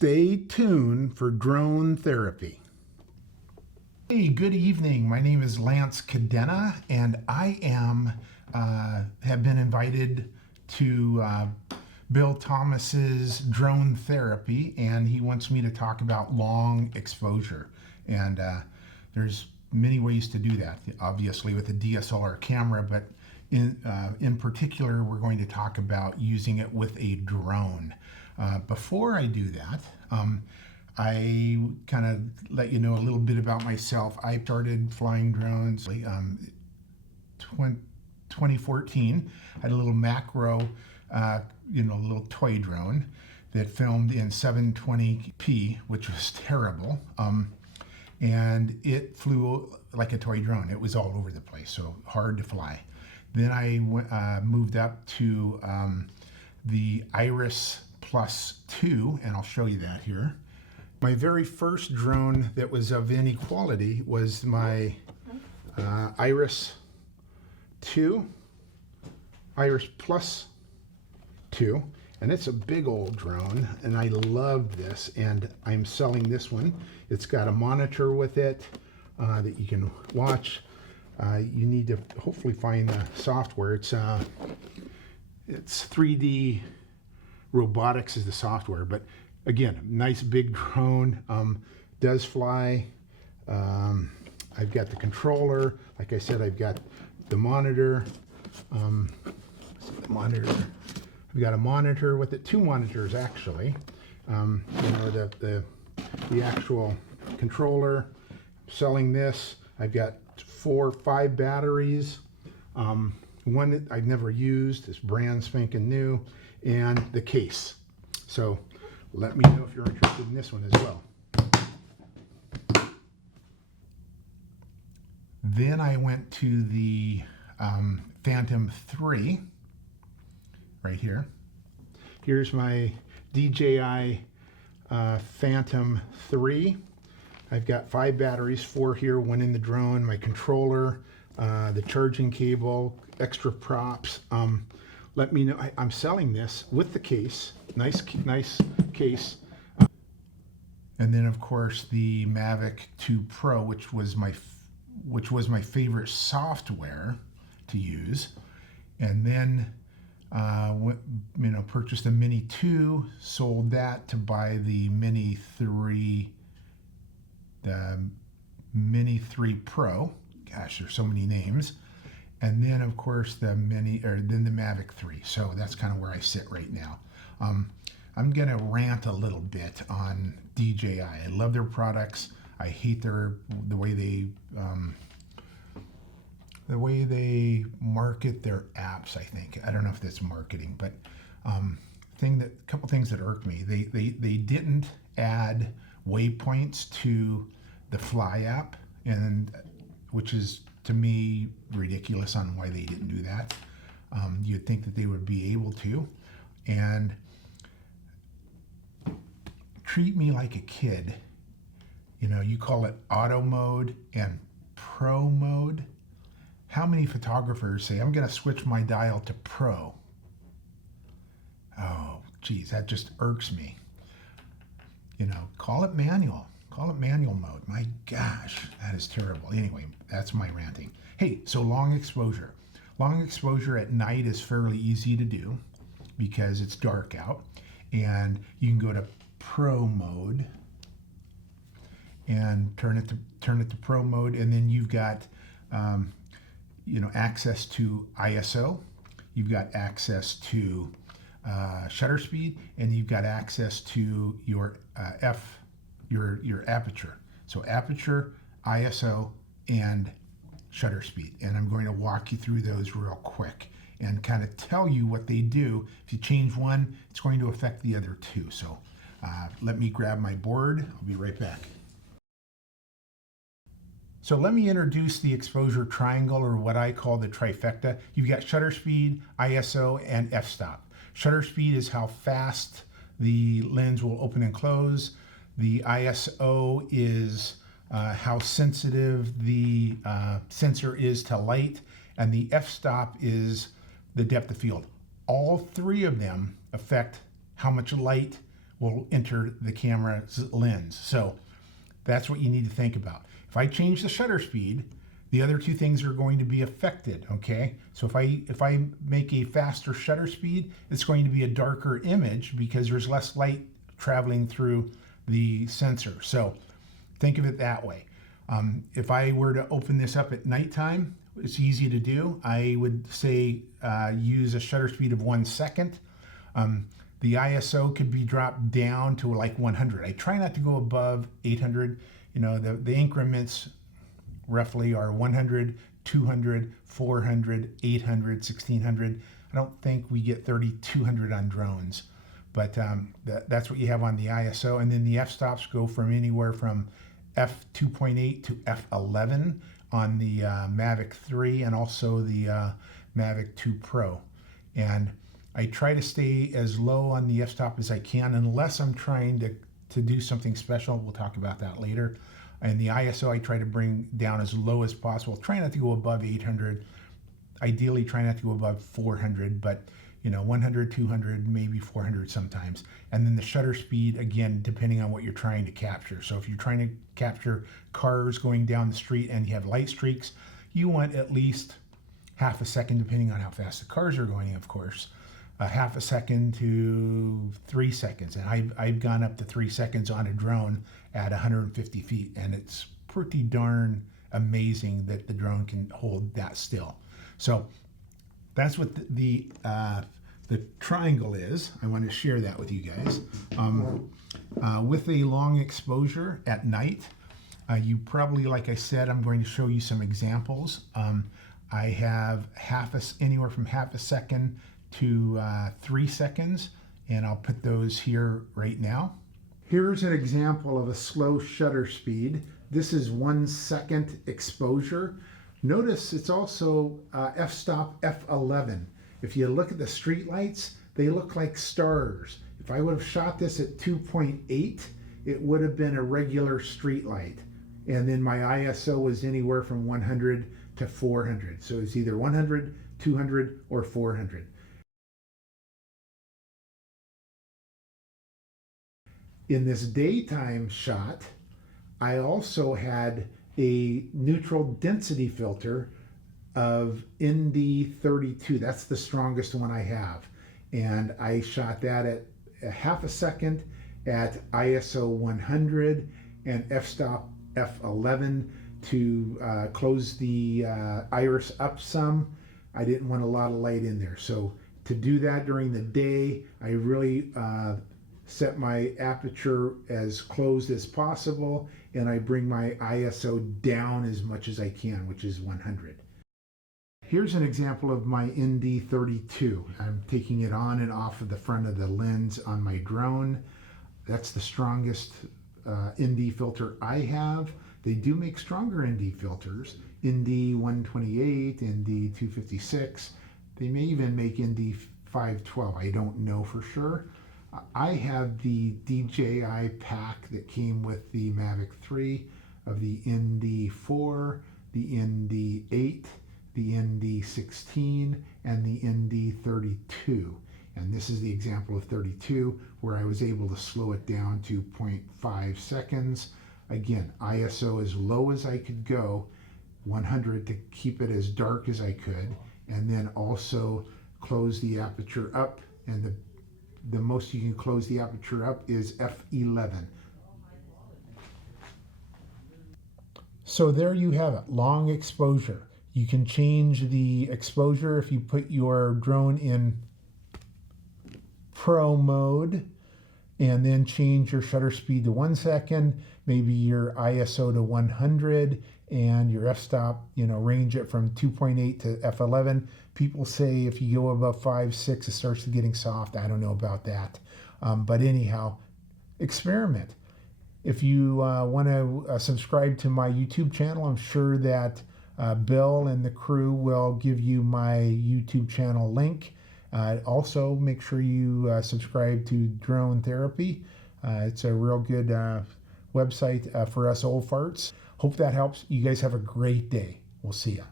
Stay tuned for drone therapy. Hey, good evening. My name is Lance Cadena, and I have been invited to Bill Thomas's drone therapy, and he wants me to talk about long exposure. And there's many ways to do that, obviously with a DSLR camera, but in particular, we're going to talk about using it with a drone. Before I do that, I kind of let you know a little bit about myself. I started flying drones 2014. I had a little macro, little toy drone that filmed in 720p, which was terrible. And it flew like a toy drone. It was all over the place, so hard to fly. Then I moved up to the Iris Plus 2, and I'll show you that here. My very first drone that was of any quality was my Iris Plus 2, and it's a big old drone, and I love this, and I'm selling this one. It's got a monitor with it that you can watch. You need to hopefully find the software. It's 3D Robotics is the software, but again, nice big drone, does fly. I've got the controller. Like I said, I've got the monitor. I've got a monitor with it, two monitors actually. The actual controller. Selling this. I've got 5 batteries. One that I've never used is brand spanking new, and the case. So let me know if you're interested in this one as well. Then I went to the Phantom 3 right here. Here's my DJI Phantom 3. I've got 5 batteries, 4 here, 1 in the drone, my controller, the charging cable, extra props. Let me know. I'm selling this with the case. Nice case. And then of course the Mavic 2 Pro, which was my favorite software to use. And then purchased the Mini 2, sold that to buy the Mini 3. The Mini 3 Pro. Gosh, there's so many names. And then of course the Mavic 3. So that's kind of where I sit right now. I'm gonna rant a little bit on DJI. I love their products. I hate the way they market their apps. I think, I don't know if that's marketing, but couple things that irked me. They didn't add waypoints to the Fly app, and which is to me ridiculous on why they didn't do that. You'd think that they would be able to, and treat me like a kid. You call it auto mode and pro mode. How many photographers say, I'm gonna switch my dial to pro? Oh, geez, that just irks me. Call it manual. Call it manual mode. My gosh, that is terrible. Anyway, that's my ranting. Hey, so long exposure. Long exposure at night is fairly easy to do because it's dark out, and you can go to pro mode and turn it to pro mode, and then you've got access to ISO. You've got access to shutter speed, and you've got access to your your aperture. So aperture, ISO, and shutter speed. And I'm going to walk you through those real quick and kind of tell you what they do. If you change one, it's going to affect the other two. So let me grab my board. I'll be right back. So let me introduce the exposure triangle, or what I call the trifecta. You've got shutter speed, ISO, and f-stop. Shutter speed is how fast the lens will open and close. The ISO is how sensitive the sensor is to light, and the f-stop is the depth of field. All 3 of them affect how much light will enter the camera's lens. So that's what you need to think about. If I change the shutter speed, the other two things are going to be affected, okay? So if I make a faster shutter speed, it's going to be a darker image because there's less light traveling through the sensor. So think of it that way. If I were to open this up at nighttime, it's easy to do. I would say use a shutter speed of 1 second. The ISO could be dropped down to like 100. I try not to go above 800. You know, the increments roughly are 100, 200, 400, 800, 1600. I don't think we get 3200 on drones, but that's what you have on the ISO. And then the f-stops go from anywhere from f2.8 to f11 on the Mavic 3 and also the Mavic 2 Pro. And I try to stay as low on the f-stop as I can unless I'm trying to do something special. We'll talk about that later. And the ISO I try to bring down as low as possible. Try not to go above 800. Ideally try not to go above 400, but you know, 100, 200, maybe 400 sometimes. And then the shutter speed, again, depending on what you're trying to capture. So if you're trying to capture cars going down the street and you have light streaks, you want at least half a second, depending on how fast the cars are going, of course. Half a second to 3 seconds. And I've gone up to 3 seconds on a drone at 150 feet. And it's pretty darn amazing that the drone can hold that still. So that's what the triangle is. I want to share that with you guys. With a long exposure at night, you probably, like I said, I'm going to show you some examples. I have anywhere from half a second to 3 seconds, and I'll put those here right now. Here's an example of a slow shutter speed. This is 1 second exposure. Notice it's also f-stop f11. If you look at the street lights, they look like stars. If I would have shot this at 2.8, it would have been a regular street light. And then my ISO was anywhere from 100 to 400. So it's either 100, 200, or 400. In this daytime shot, I also had a neutral density filter of ND32. That's the strongest one I have. And I shot that at a half a second at ISO 100 and f-stop f11 to close the iris up some. I didn't want a lot of light in there. So to do that during the day, I really set my aperture as closed as possible, and I bring my ISO down as much as I can, which is 100. Here's an example of my ND32. I'm taking it on and off of the front of the lens on my drone. That's the strongest ND filter I have. They do make stronger ND filters, ND128, ND256. They may even make ND512. I don't know for sure. I have the DJI pack that came with the Mavic 3 of the ND4, the ND8, the ND16, and the ND32. And this is the example of 32 where I was able to slow it down to 0.5 seconds. Again, ISO as low as I could go, 100 to keep it as dark as I could, and then also close the aperture up, and the most you can close the aperture up is f11. So there you have it, long exposure. You can change the exposure if you put your drone in Pro mode and then change your shutter speed to 1 second, maybe your ISO to 100 and your f-stop, range it from 2.8 to f11. People say if you go above 5, 6, it starts getting soft. I don't know about that. But anyhow, experiment. If you want to subscribe to my YouTube channel, I'm sure that Bill and the crew will give you my YouTube channel link. Also, make sure you subscribe to Drone Therapy. It's a real good website for us old farts. Hope that helps. You guys have a great day. We'll see ya.